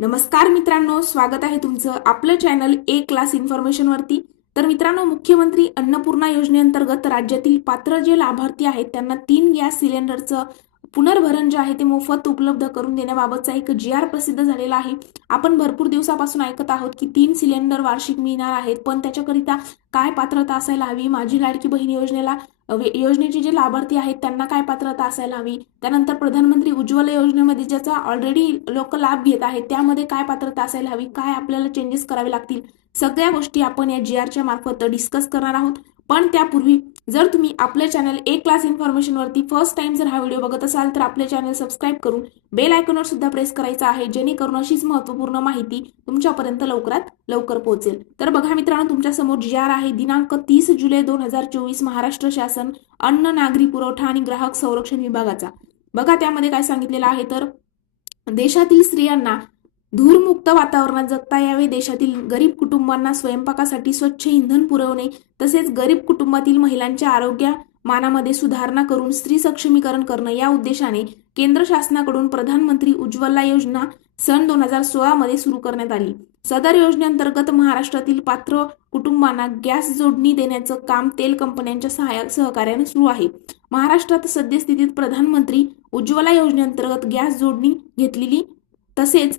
नमस्कार मित्रांनो, स्वागत आहे तुमचं आपलं चॅनल ए क्लास इन्फॉर्मेशन वरती। तर मित्रांनो, मुख्यमंत्री अन्नपूर्णा योजनेअंतर्गत राज्यातील पात्र जे लाभार्थी आहेत त्यांना 3 गॅस सिलेंडरचं पुनर्भरण जे आहे ते मोफत उपलब्ध करून देण्याबाबतचा एक जी.आर. प्रसिद्ध झालेला आहे। आपण भरपूर दिवसापासून ऐकत आहोत की 3 सिलेंडर वार्षिक मिळणार आहेत, पण त्याच्याकरिता काय पात्रता असायला हवी, माझी लाडकी बहीण योजनेचे जे लाभार्थी आहेत त्यांना काय पात्रता असायला हवी, त्यानंतर प्रधानमंत्री उज्ज्वला योजनेमध्ये ज्याचा ऑलरेडी लोक लाभ घेत आहेत त्यामध्ये काय पात्रता असायला हवी, काय आपल्याला चेंजेस करावे लागतील, सगळ्या गोष्टी आपण या जी.आर.च्या मार्फत डिस्कस करणार आहोत। पण त्यापूर्वी जर तुम्ही आपल्या चॅनल ए क्लास इन्फॉर्मेशन वरती फर्स्ट टाइम जर हा व्हिडिओ बघत असाल तर आपले चॅनल सबस्क्राइब करून बेल आयकॉनवर सुद्धा प्रेस करायचा आहे, जेणेकरून अशीच महत्त्वपूर्ण माहिती तुमच्यापर्यंत लवकरात लवकर पोहोचेल। तर बघा मित्रांनो, तुमच्या समोर जी.आर. आहे दिनांक 30 जुलै 2024 महाराष्ट्र शासन अन्न नागरी पुरवठा आणि ग्राहक संरक्षण विभागाचा। बघा त्यामध्ये काय सांगितलेलं आहे, तर देशातील स्त्रियांना धूरमुक्त वातावरणात जगता यावे, देशातील गरीब कुटुंबांना स्वयंपाकासाठी स्वच्छ इंधन पुरवणे, तसेच गरीब कुटुंबातील महिलांच्या आरोग्य मानामध्ये सुधारणा करून स्त्री सक्षमीकरण करणं या उद्देशाने केंद्र शासनाकडून प्रधानमंत्री उज्ज्वला योजना सन 2016 मध्ये सुरू करण्यात आली। सदर योजनेअंतर्गत महाराष्ट्रातील पात्र कुटुंबांना गॅस जोडणी देण्याचं काम तेल कंपन्यांच्या सहकार्याने सुरू आहे। महाराष्ट्रात सद्यस्थितीत प्रधानमंत्री उज्ज्वला योजनेअंतर्गत गॅस जोडणी तसेच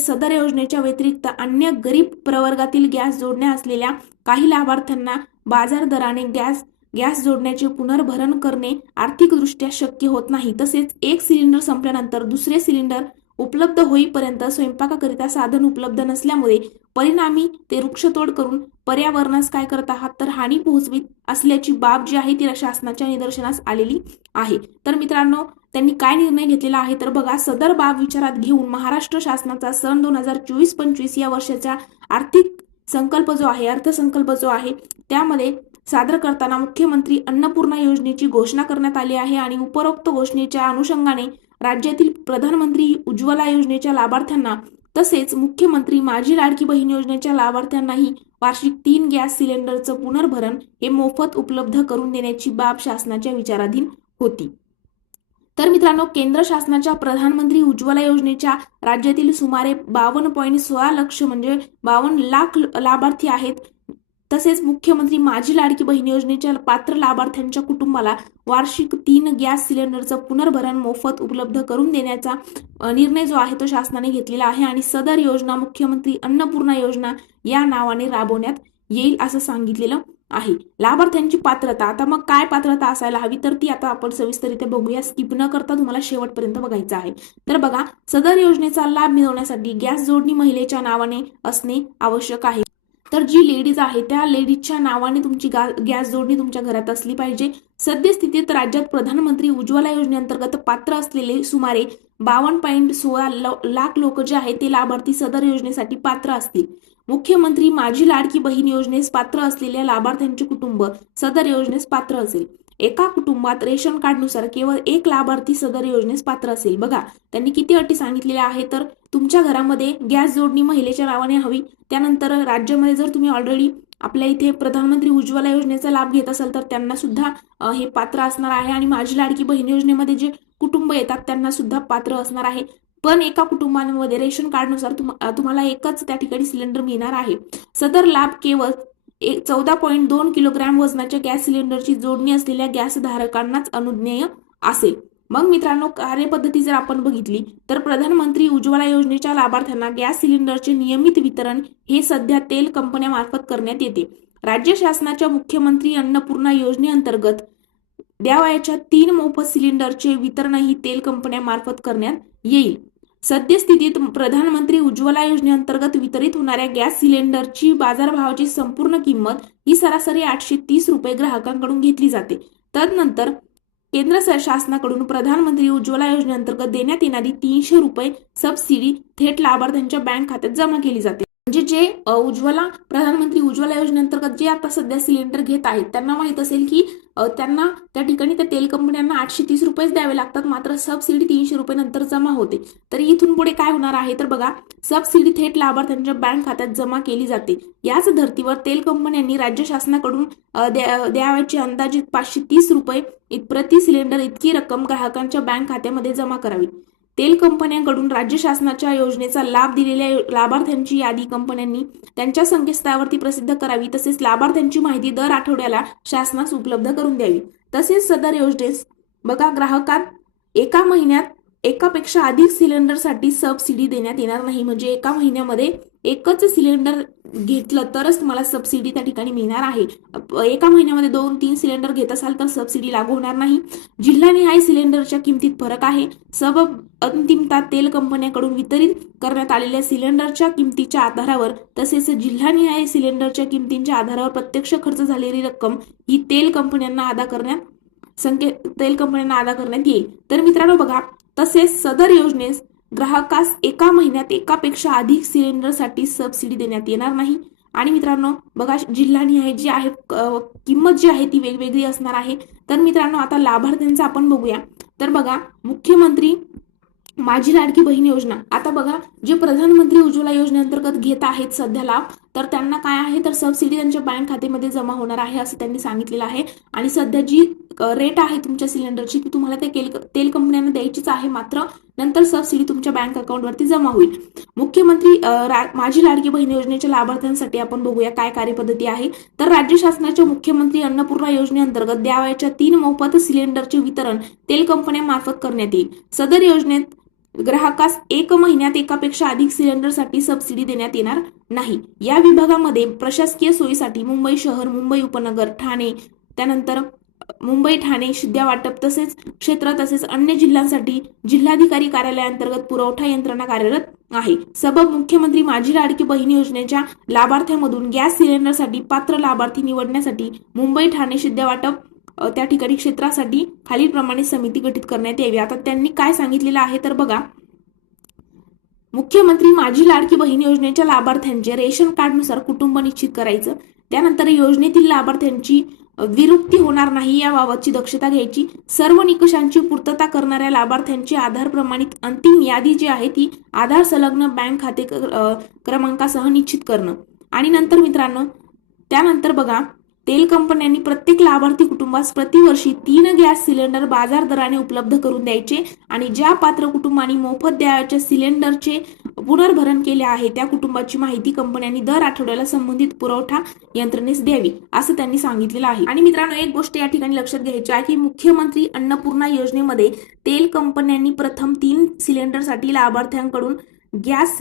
सदर योजनेच्या व्यतिरिक्त अन्य गरीब प्रवर्गातील गॅस जोडण्या असलेल्या काही लाभार्थ्यांना बाजार दराने गॅस जोडण्याचे पुनर्भरण करणे आर्थिकदृष्ट्या शक्य होत नाही। तसेच एक सिलेंडर संपल्यानंतर दुसरे सिलेंडर उपलब्ध होईपर्यंत स्वयंपाकाकरिता साधन उपलब्ध नसल्यामुळे परिणामी ते वृक्षतोड करून पर्यावरणास काय करत आहात तर हानी पोहोचवित असल्याची बाब जी आहे ती शासनाच्या निदर्शनास आलेली आहे। तर मित्रांनो, त्यांनी काय निर्णय घेतलेला आहे तर बघा, सदर बाब विचारात घेऊन महाराष्ट्र शासनाचा सन 2024-25 या वर्षाचा अर्थसंकल्प जो आहे त्यामध्ये सादर करताना मुख्यमंत्री अन्नपूर्णा योजनेची घोषणा करण्यात आली आहे आणि उपरोक्त घोषणेच्या अनुषंगाने राज्यातील प्रधानमंत्री उज्ज्वला योजनेच्या लाभार्थ्यांना तसेच मुख्यमंत्री माझी लाडकी बहीण योजनेच्या लाभार्थ्यांनाही वार्षिक 3 गॅस सिलेंडरचं पुनर्भरण हे मोफत उपलब्ध करून देण्याची बाब शासनाच्या विचाराधीन होती। तर मित्रांनो, केंद्र शासनाच्या प्रधानमंत्री उज्ज्वला योजनेच्या राज्यातील सुमारे 52.16 लक्ष म्हणजे 52 लाख लाभार्थी आहेत। तसेच मुख्यमंत्री माझी लाडकी बहीण योजनेच्या पात्र लाभार्थ्यांच्या कुटुंबाला वार्षिक 3 गॅस सिलेंडरचं पुनर्भरण मोफत उपलब्ध करून देण्याचा निर्णय जो आहे तो शासनाने घेतलेला आहे आणि सदर योजना मुख्यमंत्री अन्नपूर्णा योजना या नावाने राबवण्यात येईल असं सांगितलेलं आहे। लाभार्थ्यांची पात्रता, आता मग काय पात्रता असायला हवी तर ती आता आपण सविस्तररित्या बघूया, स्किप न करता तुम्हाला शेवटपर्यंत बघायचं आहे। तर बघा, सदर योजनेचा लाभ मिळवण्यासाठी गॅस जोडणी महिलेच्या नावाने असणे आवश्यक आहे। तर जी लेडीज आहे त्या लेडीजच्या नावाने तुमची गॅस जोडणी तुमच्या घरात असली पाहिजे। सद्यस्थितीत राज्यात प्रधानमंत्री उज्ज्वला योजनेअंतर्गत पात्र असलेले सुमारे 52.16 लाख लोक जे आहेत ते लाभार्थी सदर योजनेसाठी पात्र असतील। मुख्यमंत्री माझी लाडकी बहीण योजनेस पात्र असलेल्या लाभार्थ्यांचे कुटुंब सदर योजनेस पात्र असेल। एका कुटुंबात रेशन कार्डनुसार केवळ एक लाभार्थी सदर योजनेस पात्र असेल। बघा, त्यांनी किती अटी सांगितलेल्या आहे, तर तुमच्या घरामध्ये गॅस जोडणी महिलेच्या नावाने हवी, त्यानंतर राज्यामध्ये जर तुम्ही ऑलरेडी आपल्या इथे प्रधानमंत्री उज्ज्वला योजनेचा लाभ घेत असाल तर त्यांना सुद्धा हे पात्र असणार आहे आणि माझी लाडकी बहीण योजनेमध्ये जे कुटुंब येतात त्यांना सुद्धा पात्र असणार आहे। पण एका कुटुंबामध्ये रेशन कार्डनुसार तुम्हाला एकच त्या ठिकाणी सिलेंडर मिळणार आहे। सदर लाभ केवळ 14.2 किलोग्रॅम वजनाच्या गॅस सिलेंडरची जोडणी असलेल्या गॅस धारकांनाच अनुज्ञेय असेल। मग मित्रांनो, कार्यपद्धती जर आपण बघितली तर प्रधानमंत्री उज्ज्वला योजनेच्या लाभार्थ्यांना गॅस सिलेंडरचे नियमित वितरण हे सध्या तेल कंपन्यांमार्फत करण्यात येते। राज्य शासनाच्या मुख्यमंत्री अन्नपूर्णा योजनेअंतर्गत द्यावयाच्या 3 मोफत सिलेंडरचे वितरणही तेल कंपन्यांमार्फत करण्यात येईल। सद्यस्थितीत प्रधानमंत्री उज्ज्वला योजनेअंतर्गत वितरित होणाऱ्या गॅस सिलेंडरची बाजारभावाची संपूर्ण किंमत ही सरासरी 830 रुपये ग्राहकांकडून घेतली जाते। तदनंतर केंद्र शासनाकडून प्रधानमंत्री उज्ज्वला योजनेअंतर्गत देण्यात येणारी 300 रुपये सबसिडी थेट लाभार्थ्यांच्या बँक खात्यात जमा केली जाते। म्हणजे जे प्रधानमंत्री उज्ज्वला योजनेअंतर्गत जे आता सध्या सिलेंडर घेत आहेत त्यांना माहित असेल की त्यांना त्या ठिकाणी त्या तेल कंपन्यांना 830 रुपयेच द्यावे लागतात, मात्र सबसिडी 300 रुपये नंतर जमा होते। तर इथून पुढे काय होणार आहे तर बघा, सबसिडी थेट लाभार्थ्यांच्या बँक खात्यात जमा केली जाते। याच धर्तीवर तेल कंपन्यांनी राज्य शासनाकडून द्यावयाची अंदाजित 530 रुपये प्रति सिलेंडर इतकी रक्कम ग्राहकांच्या बँक खात्यामध्ये जमा करावी। तेल कंपन्यांकडून राज्य शासनाच्या योजनेचा लाभ दिलेल्या लाभार्थ्यांची यादी कंपन्यांनी त्यांच्या संकेतस्थळावरती प्रसिद्ध करावी, तसेच लाभार्थ्यांची माहिती दर आठवड्याला शासनास उपलब्ध करून द्यावी. तसेच सदर योजनेस बघा ग्राहकात एका महिन्यात एकापेक्षा अधिक सिलेंडरसाठी सबसिडी देण्यात येणार नाही. म्हणजे एका महिन्यामध्ये एकच सिलेंडर घेतलं तरच तुम्हाला सबसिडी त्या ठिकाणी मिळणार आहे. एका महिन्यामध्ये 2-3 सिलेंडर घेत असाल तर सबसिडी लागू होणार नाही. जिल्हानिहाय सिलेंडरच्या किमतीत फरक आहे. सबब अंतिमता तेल कंपन्यांकडून वितरित करण्यात आलेल्या सिलेंडरच्या किमतीच्या आधारावर तसेच जिल्हानिहाय सिलेंडरच्या किमतींच्या आधारावर प्रत्यक्ष खर्च झालेली रक्कम ही तेल कंपन्यांना अदा करण्यात येईल. तर मित्रांनो बघा, तसेच सदर योजनेस ग्राहकास एका महिन्यात एकापेक्षा अधिक सिलेंडरसाठी सबसिडी देण्यात येणार नाही. आणि मित्रांनो बघा, जिल्हानिहाय जी आहे किंमत जी आहे ती वेगवेगळी असणार आहे. तर मित्रांनो आता लाभार्थ्यांचा आपण बघूया. तर बघा, मुख्यमंत्री माझी लाडकी बहीण योजना, आता बघा जे प्रधानमंत्री उज्ज्वला योजनेअंतर्गत घेत आहेत सध्या लाभ, तर त्यांना काय आहे तर सबसिडी त्यांच्या बँक खात्यामध्ये जमा होणार आहे असं त्यांनी सांगितलेलं आहे. आणि सध्या जी रेट आहे तुमच्या सिलेंडरची ती तुम्हाला त्या तेल कंपन्यांना द्यायचीच आहे, मात्र नंतर सबसिडी तुमच्या बँक अकाउंटवरती जमा होईल. मुख्यमंत्री माझी लाडकी बहीण योजनेच्या लाभार्थ्यांसाठी आपण बघूया काय कार्यपद्धती आहे. तर राज्य शासनाच्या मुख्यमंत्री अन्नपूर्णा योजनेअंतर्गत द्यावयाच्या 3 मोफत सिलेंडरचे वितरण तेल कंपन्यांमार्फत करण्यात येईल. सदर योजनेत ग्राहकास एक महिन्यात एकापेक्षा अधिक सिलेंडरसाठी सबसिडी देण्यात येणार नाही. या विभागामध्ये प्रशासकीय सोयीसाठी मुंबई शहर, मुंबई उपनगर, ठाणे, त्यानंतर मुंबई ठाणे शिद्या वाटप तसेच क्षेत्र तसेच अन्य जिल्ह्यांसाठी जिल्हाधिकारी कार्यालयाअंतर्गत पुरवठा यंत्रणा कार्यरत आहे. सबब मुख्यमंत्री माझी लाडकी बहीण योजनेच्या लाभार्थ्यांमधून गॅस सिलेंडरसाठी पात्र लाभार्थी निवडण्यासाठी मुंबई ठाणे शिद्या वाटप त्या ठिकाणी क्षेत्रासाठी खालीलप्रमाणे समिती गठीत करण्यात यावी. आता त्यांनी काय सांगितलेलं आहे तर बघा, मुख्यमंत्री माझी लाडकी बहीण योजनेच्या लाभार्थ्यांचे रेशन कार्डनुसार कुटुंब निश्चित करायचं. त्यानंतर योजनेतील लाभार्थ्यांची विरुक्ती होणार नाही याबाबतची दक्षता घ्यायची. सर्व निकषांची पूर्तता करणाऱ्या लाभार्थ्यांची आधार प्रमाणित अंतिम यादी जी आहे ती आधार संलग्न बँक खाते क्रमांकासह निश्चित करणं. आणि नंतर मित्रांनो त्यानंतर बघा, तेल कंपन्यांनी प्रत्येक लाभार्थी कुटुंबास प्रतिवर्षी 3 गॅस सिलेंडर बाजार दराने उपलब्ध करून द्यायचे. आणि ज्या पात्र कुटुंबांनी मोफत द्यावयाच्या सिलेंडरचे पुनर्भरण केले आहे त्या कुटुंबाची माहिती कंपन्यांनी दर आठवड्याला संबंधित पुरवठा यंत्रणेस द्यावी असं त्यांनी सांगितलेलं आहे. आणि मित्रांनो एक गोष्ट या ठिकाणी लक्षात घ्यायची आहे की मुख्यमंत्री अन्नपूर्णा योजनेमध्ये तेल कंपन्यांनी प्रथम 3 सिलेंडरसाठी लाभार्थ्यांकडून गॅस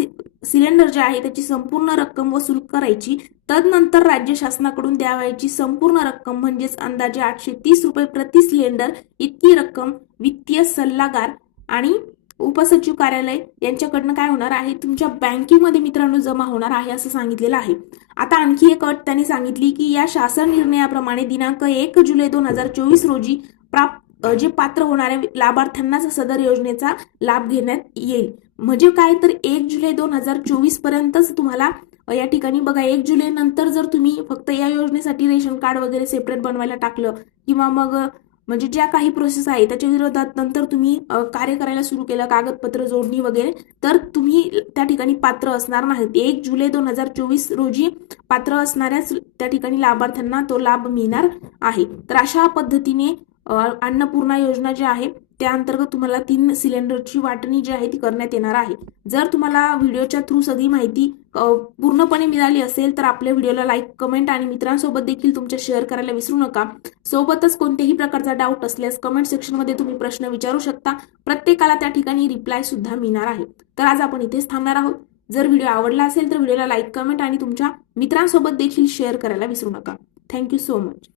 सिलेंडर जे आहे त्याची संपूर्ण रक्कम वसूल करायची. तदनंतर राज्य शासनाकडून द्यावयाची संपूर्ण रक्कम म्हणजेच अंदाजे 830 रुपये प्रति सिलेंडर इतकी रक्कम वित्तीय सल्लागार आणि उपसचिव कार्यालय यांच्याकडनं काय होणार आहे तुमच्या बँकेमध्ये मित्रांनो जमा होणार आहे असं सांगितलेलं आहे. आता आणखी एक अट त्यांनी सांगितली की या शासन निर्णयाप्रमाणे दिनांक 1 जुलै 2024 रोजी जे पात्र होणाऱ्या लाभार्थ्यांनाच सदर योजनेचा लाभ घेण्यात येईल. म्हणजे काय तर 1 जुलै 2024 पर्यंतच तुम्हाला या ठिकाणी बघा, 1 जुलै नंतर जर तुम्ही फक्त या योजनेसाठी रेशन कार्ड वगैरे सेपरेट बनवायला टाकलं किंवा मग म्हणजे ज्या काही प्रोसेस आहे त्याच्या विरोधात नंतर तुम्ही कार्य करायला सुरू केलं, कागदपत्र जोडणी वगैरे, तर तुम्ही त्या ठिकाणी पात्र असणार नाहीत. 1 जुलै 2024 रोजी पात्र असणाऱ्याच त्या ठिकाणी लाभार्थ्यांना तो लाभ मिळणार आहे. तर अशा पद्धतीने अन्नपूर्णा योजना जी आहे त्या अंतर्गत तुम्हाला 3 सिलेंडरची वाटणी जी आहे ती करण्यात येणार आहे. जर तुम्हाला व्हिडिओच्या थ्रू सगळी माहिती पूर्णपणे मिळाली असेल तर आपल्या व्हिडिओला लाईक, कमेंट आणि मित्रांसोबत देखील तुमच्या शेअर करायला विसरू नका. सोबतच कोणत्याही प्रकारचा डाऊट असल्यास कमेंट सेक्शनमध्ये तुम्ही प्रश्न विचारू शकता. प्रत्येकाला त्या ठिकाणी रिप्लाय सुद्धा मिळणार आहे. तर आज आपण इथेच थांबणार आहोत. जर व्हिडिओ आवडला असेल तर व्हिडिओला लाईक, कमेंट आणि तुमच्या मित्रांसोबत देखील शेअर करायला विसरू नका. Thank you so much.